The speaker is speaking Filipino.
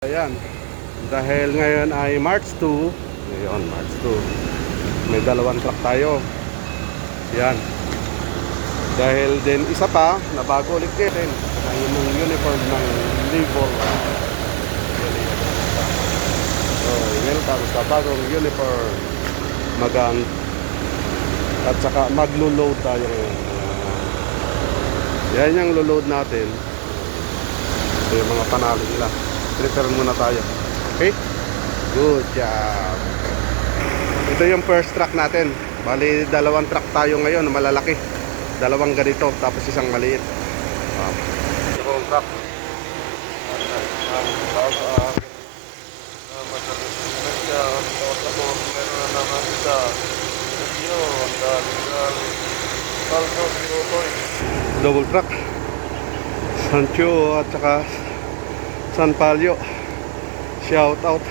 Ayan, dahil ngayon ay March 2, ngayon March 2, may dalawang truck tayo. Yan. Dahil din isa pa na bago ulit din ang yung uniform ng labor. So, welcome sa bagong uniform. Magan at saka maglo-load tayo ngayon. Yan yung lo-load natin. Ito yung mga panalo nila. Prepare muna tayo. Okay? Good job. Ito yung first truck natin. Bali, dalawang truck tayo ngayon na malalaki. Dalawang ganito, tapos isang maliit. Ito yung truck. Double truck. Sancho at saka San Palio. Shout out.